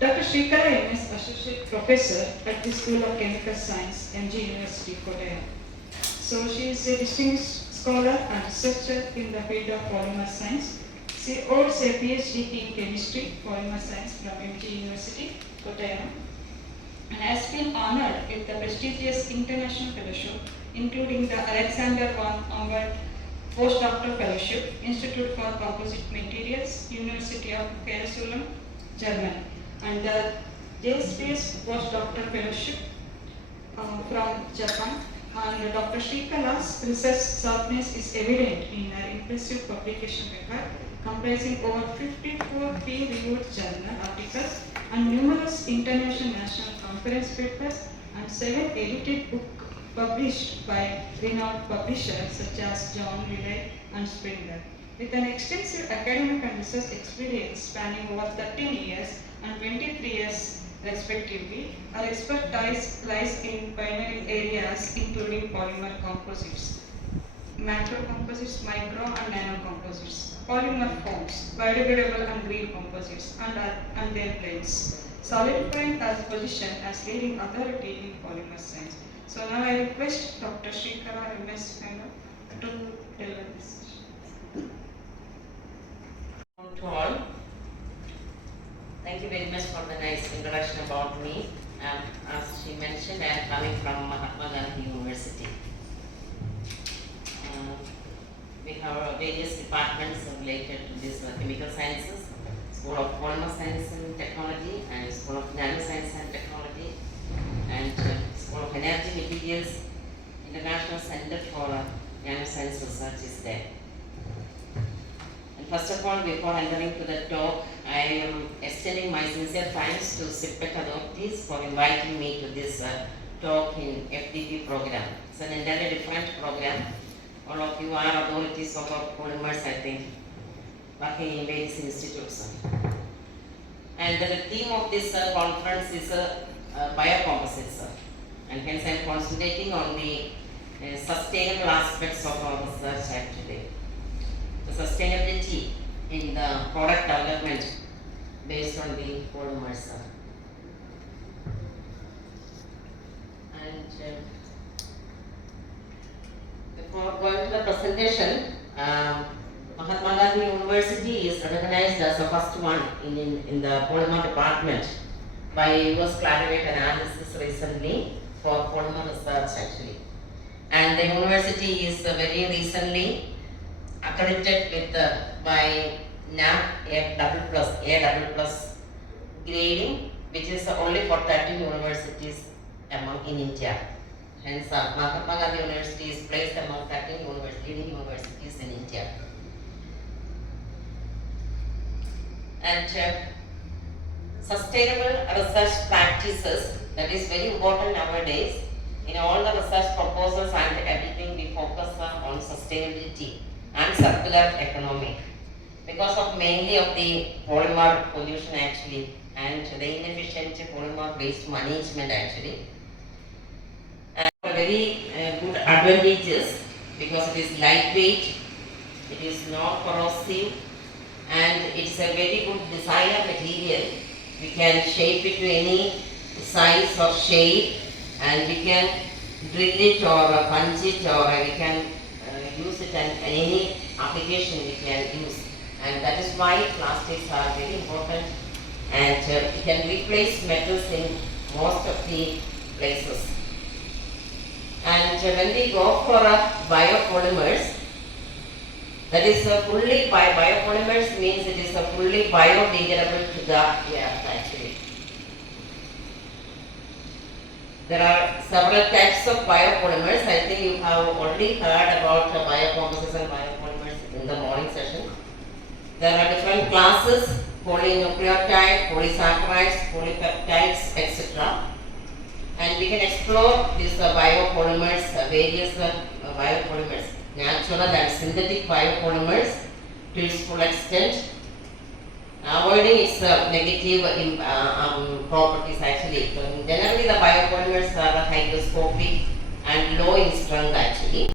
Dr. Shrikara MS, Associate Professor at the School of Chemical Science, MG University, Kottayam. So she is a distinguished scholar and researcher in the field of polymer science. She holds a PhD in chemistry, polymer science from MG University, Kottayam, and has been honored with the prestigious international fellowship, including the Alexander von Humboldt Postdoctoral Fellowship, Institute for Composite Materials, University of Karlsruhe, Germany, and the JSPS Postdoctoral Fellowship from Japan. And Dr. Shrikala's research sharpness is evident in her impressive publication record, comprising over 54 peer-reviewed journal articles and numerous international national conference papers and 7 edited books published by renowned publishers such as John Riley and Springer. With an extensive academic and research experience spanning over 13 years and 23 years respectively, her expertise lies in pioneering areas including polymer composites, macro composites, micro and nano composites, polymer forms, biodegradable and green composites, and their blends, solidifying her position as leading authority in polymer science. So now I request Dr. Shrikara MS to deliver this session. To all, thank you very much for the nice introduction about me. As she mentioned, I am coming from Mahatma Gandhi University. We have various departments related to this chemical sciences, School of Polymer Science and Technology, and School of Nanoscience and Technology, and School of Energy Materials. International Center for Nanoscience Research is there. And first of all, before entering to the talk, I am extending my sincere thanks to Cipet authorities for inviting me to this talk in FDP program. It's an entirely different program. All of you are authorities of polymers, I think, working in various institutes. And the theme of this conference is biocomposites. And hence I am concentrating on the sustainable aspects of our research actually. The sustainability in the product development based on the polymers. And before going to the presentation, Mahatma Gandhi University is recognized as the first one in the polymer department by US Clarivate Analysis recently for polymer research actually. And the university is very recently accredited with by NAM A++ grading, which is only for 13 universities in India. Hence, Mahatma Gandhi University is placed among 13 leading universities in India. And sustainable research practices, that is very important nowadays. In all the research proposals and everything, we focus on sustainability and circular economy because of mainly of the polymer pollution actually and the inefficient polymer based management actually. And very good advantages because it is lightweight, it is not corrosive, and it's a very good designer material. We can shape it to any size or shape, and we can drill it or punch it, or we can use it in any application we can use. And that is why plastics are very important, and we can replace metals in most of the places. And when we go for biopolymers, that is fully biopolymers means it is fully biodegradable to the earth actually. There are several types of biopolymers. I think you have already heard about biocomposites and biopolymers in the morning session. There are different classes: polynucleotide, polysaccharides, polypeptides, etc. And we can explore these biopolymers, various biopolymers, natural and synthetic biopolymers to its full extent, avoiding its negative properties actually. So generally the biopolymers are hygroscopic and low in strength actually.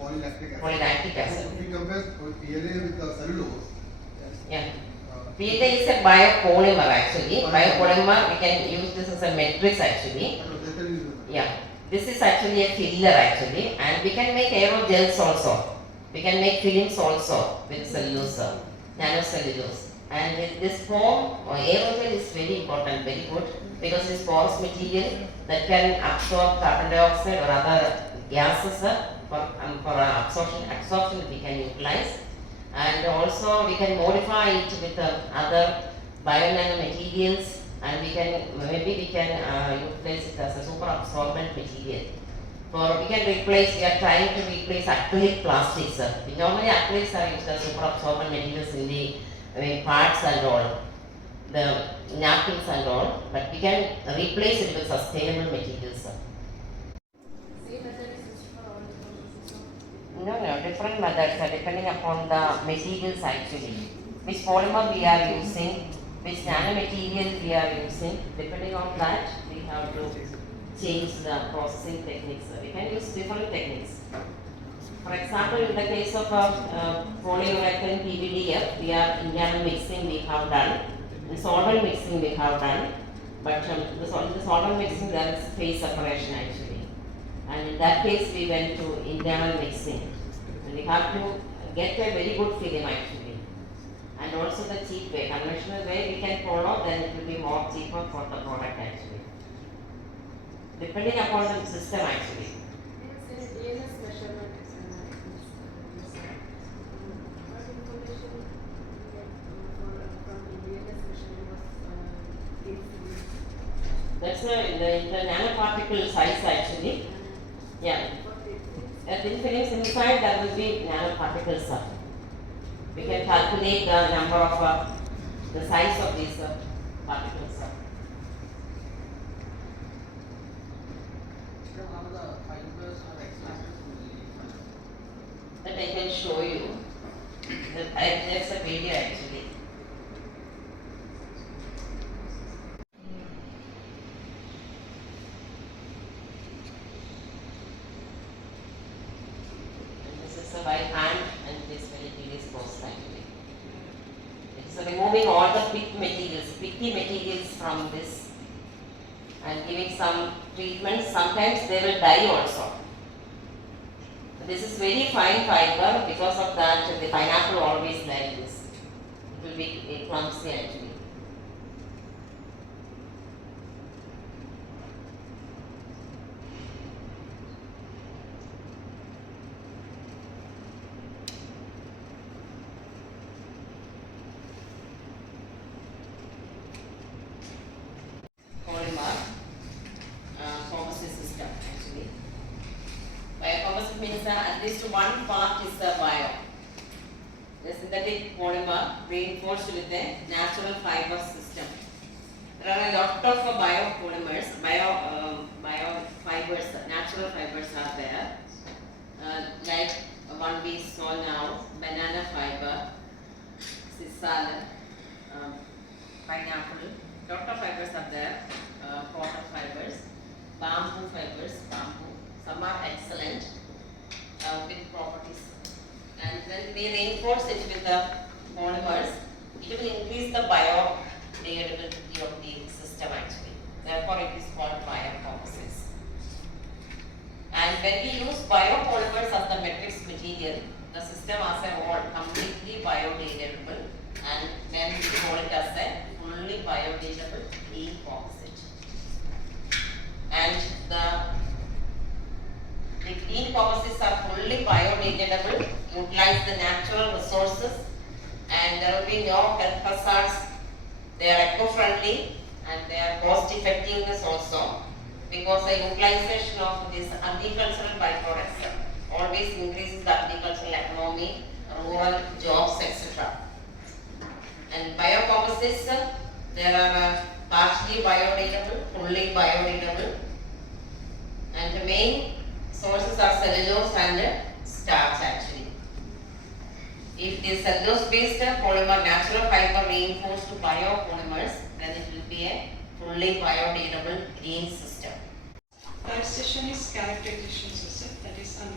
Polylactic acid. If we compare PLA with the cellulose, Yeah. PDA is a biopolymer actually. Biopolymer, we can use this as a matrix actually. Yeah, this is actually a filler actually, and we can make aerogels also. We can make films also with cellulose, nanocellulose. And with this form, aerogel is very important, very good, because it's porous material that can absorb carbon dioxide or other gases for absorption we can utilize. And also we can modify it with other bio-nanomaterials, and maybe we can utilize it as a super absorbent material. We are trying to replace acrylic plastics. Normally acrylics are used as super absorbent materials in the parts and all, the napkins and all, but we can replace it with sustainable materials. Same method is used for all the processes. No, different methods are depending upon the materials actually. Which polymer we are using, which nanomaterial we are using, depending on that we have to change the processing techniques. We can use different techniques. For example, in the case of polyurethane PVDF, we are internal mixing we have done, the solvent mixing we have done, but the solvent mixing there is phase separation actually. And in that case we went to internal mixing, and we have to get a very good film actually. And also the cheap way, conventional way we can follow, then it will be more cheaper for the product actually. Depending upon the system actually. Since DNS measurement is what information we get from the DNS measurement of insulin? That's the nanoparticle size actually. Yeah. Thin films inside there will be nanoparticles. We can calculate the number of the size of these particles. How the fibers are extracted from the leaf? That I can show you. That's a video actually. And this is by hand, and this very is post actually. It's removing all the picky materials from this, and giving some treatment. Sometimes they will die also. This is very fine fiber. Because of that, the pineapple always like this. It will be clumsy actually. Polymer composite system actually. Biocomposite means at least one part is bio. The synthetic polymer reinforced with a natural fiber system. There are a lot of biopolymers, bio fibers, natural fibers are there. Like one we saw now, banana fiber, sisal, pineapple. Lot of fibers are there, cotton fibers, bamboo fibers, some are excellent with properties. And when we reinforce it with the polymers, it will increase the biodegradability of the system actually. Therefore, it is called biocomposites. And when we use biopolymers as the matrix material, the system as a whole completely biodegradable, and then we call it as a fully biodegradable green composite. And the green composites are fully biodegradable, utilize the natural resources, and there will be no health hazards. They are eco-friendly and they are cost effectiveness also, because the utilization of these agricultural byproducts always increases the agricultural economy, rural jobs, etc. And biocomposites, there are partially biodegradable, fully biodegradable, and the main sources are cellulose and starch actually. If the cellulose based polymer natural fiber reinforced to biopolymers, then it will be a fully biodegradable green system. Third session is characterization session, that is on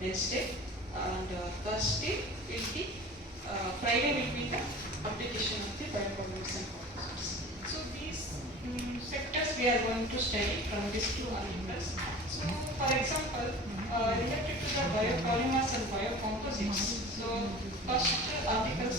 Wednesday, and Thursday will be, Friday will be the application of the biopolymers and composites. So these sectors we are going to study from these two articles. So for example, related to the biopolymers and biocomposites. So first article